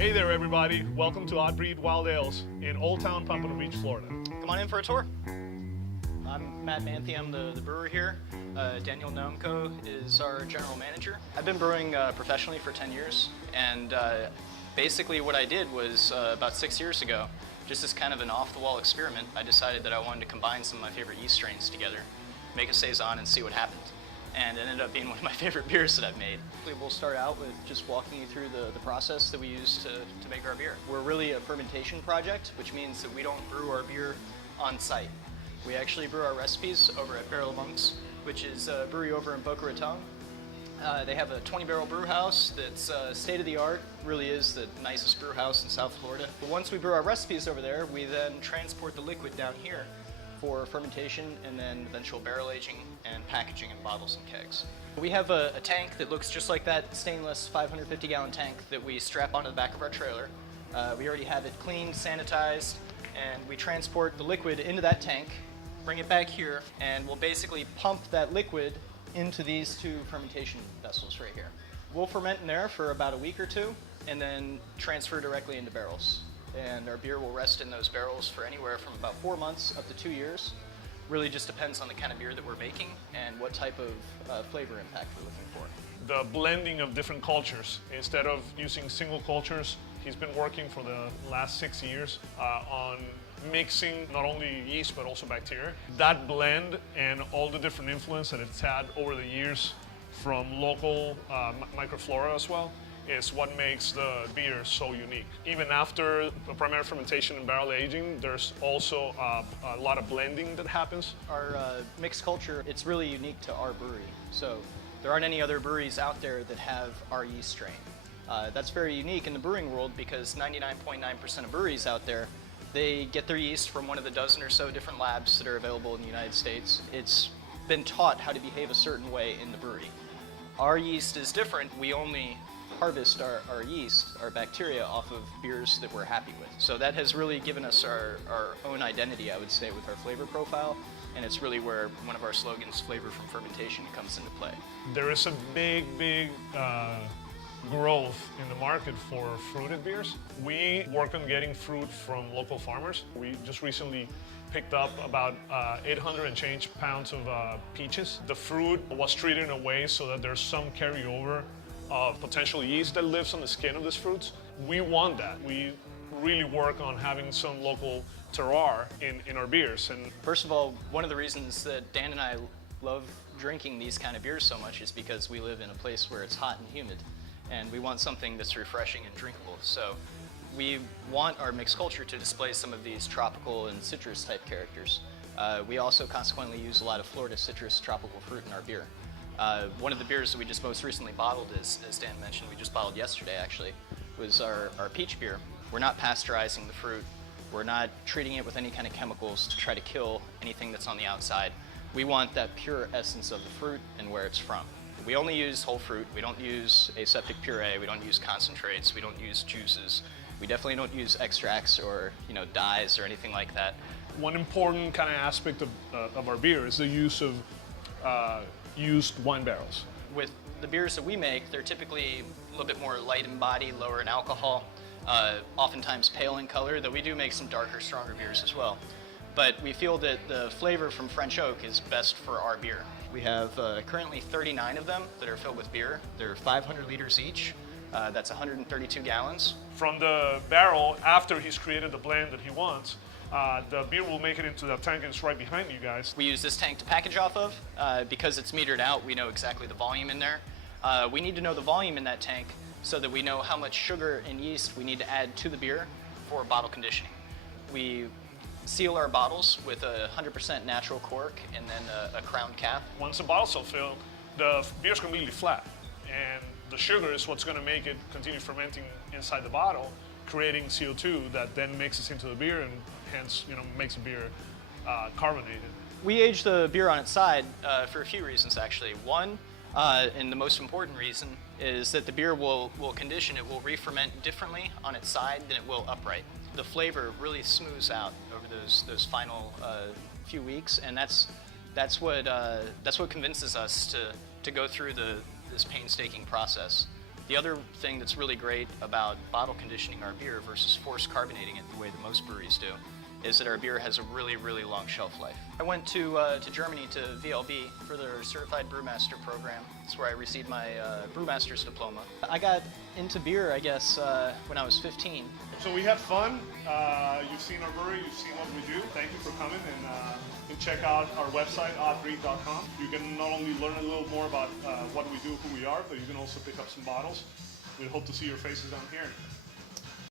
Hey there, everybody. Welcome to Odd Breed Wild Ales in Old Town Pompano Beach, Florida. Come on in for a tour. I'm Matt Manthe, I'm the brewer here. Daniel Naumko is our general manager. I've been brewing professionally for 10 years, and basically what I did was about 6 years ago, just as kind of an off-the-wall experiment, I decided that I wanted to combine some of my favorite yeast strains together, make a saison and see what happened. And it ended up being one of my favorite beers that I've made. We'll start out with just walking you through the process that we use to make our beer. We're really a fermentation project, which means that we don't brew our beer on site. We actually brew our recipes over at Barrel Monks, which is a brewery over in Boca Raton. They have a 20-barrel brew house that's state-of-the-art, really is the nicest brew house in South Florida. But once we brew our recipes over there, we then transport the liquid down here for fermentation and then eventual barrel aging and packaging in bottles and kegs. We have a tank that looks just like that stainless 550-gallon tank that we strap onto the back of our trailer. We already have it cleaned, sanitized, and we transport the liquid into that tank, bring it back here, and we'll basically pump that liquid into these two fermentation vessels right here. We'll ferment in there for about a week or two and then transfer directly into barrels. And our beer will rest in those barrels for anywhere from about 4 months up to 2 years. Really just depends on the kind of beer that we're making and what type of flavor impact we're looking for. The blending of different cultures, instead of using single cultures, he's been working for the last 6 years on mixing not only yeast but also bacteria. That blend and all the different influence that it's had over the years from local microflora as well is what makes the beer so unique. Even after the primary fermentation and barrel aging, there's also a lot of blending that happens. Our mixed culture, it's really unique to our brewery. So there aren't any other breweries out there that have our yeast strain. That's very unique in the brewing world because 99.9% of breweries out there, they get their yeast from one of the dozen or so different labs that are available in the United States. It's been taught how to behave a certain way in the brewery. Our yeast is different. We only harvest our yeast, our bacteria, off of beers that we're happy with. So that has really given us our own identity, I would say, with our flavor profile, and it's really where one of our slogans, flavor from fermentation, comes into play. There is a big growth in the market for fruited beers. We work on getting fruit from local farmers. We just recently picked up about 800 and change pounds of peaches. The fruit was treated in a way so that there's some carryover of potential yeast that lives on the skin of these fruits. We want that. We really work on having some local terroir in our beers. And first of all, one of the reasons that Dan and I love drinking these kind of beers so much is because we live in a place where it's hot and humid, and we want something that's refreshing and drinkable. So we want our mixed culture to display some of these tropical and citrus type characters. We also consequently use a lot of Florida citrus tropical fruit in our beer. One of the beers that we just most recently bottled, as Dan mentioned, we just bottled yesterday actually, was our peach beer. We're not pasteurizing the fruit. We're not treating it with any kind of chemicals to try to kill anything that's on the outside. We want that pure essence of the fruit and where it's from. We only use whole fruit. We don't use aseptic puree. We don't use concentrates. We don't use juices. We definitely don't use extracts or dyes or anything like that. one important kind of aspect of our beer is the use of used wine barrels. With the beers that we make, they're typically a little bit more light in body, lower in alcohol, oftentimes pale in color, though we do make some darker, stronger beers as well. But we feel that the flavor from French oak is best for our beer. We have currently 39 of them that are filled with beer. They're 500 liters each. That's 132 gallons. From the barrel, after he's created the blend that he wants, the beer will make it into that tank, and it's right behind you guys. We use this tank to package off of. Because it's metered out, we know exactly the volume in there. We need to know the volume in that tank so that we know how much sugar and yeast we need to add to the beer for bottle conditioning. We seal our bottles with a 100% natural cork and then a crown cap. Once the bottles are filled, the beer's completely flat, and the sugar is what's going to make it continue fermenting inside the bottle, creating CO2 that then mixes into the beer and hence, makes the beer carbonated. We age the beer on its side for a few reasons, actually. One, and the most important reason, is that the beer will condition, it will re-ferment differently on its side than it will upright. The flavor really smooths out over those final few weeks, and that's what convinces us to go through this painstaking process The other thing that's really great about bottle conditioning our beer versus force carbonating it the way that most breweries do is that our beer has a really, really long shelf life. I went to Germany to VLB for their Certified Brewmaster program. That's where I received my Brewmaster's diploma. I got into beer, I guess, when I was 15. So we had fun. You've seen our brewery, you've seen what we do. Thank you for coming, and you can check out our website, oddbreed.com. You can not only learn a little more about what we do, who we are, but you can also pick up some bottles. We hope to see your faces down here.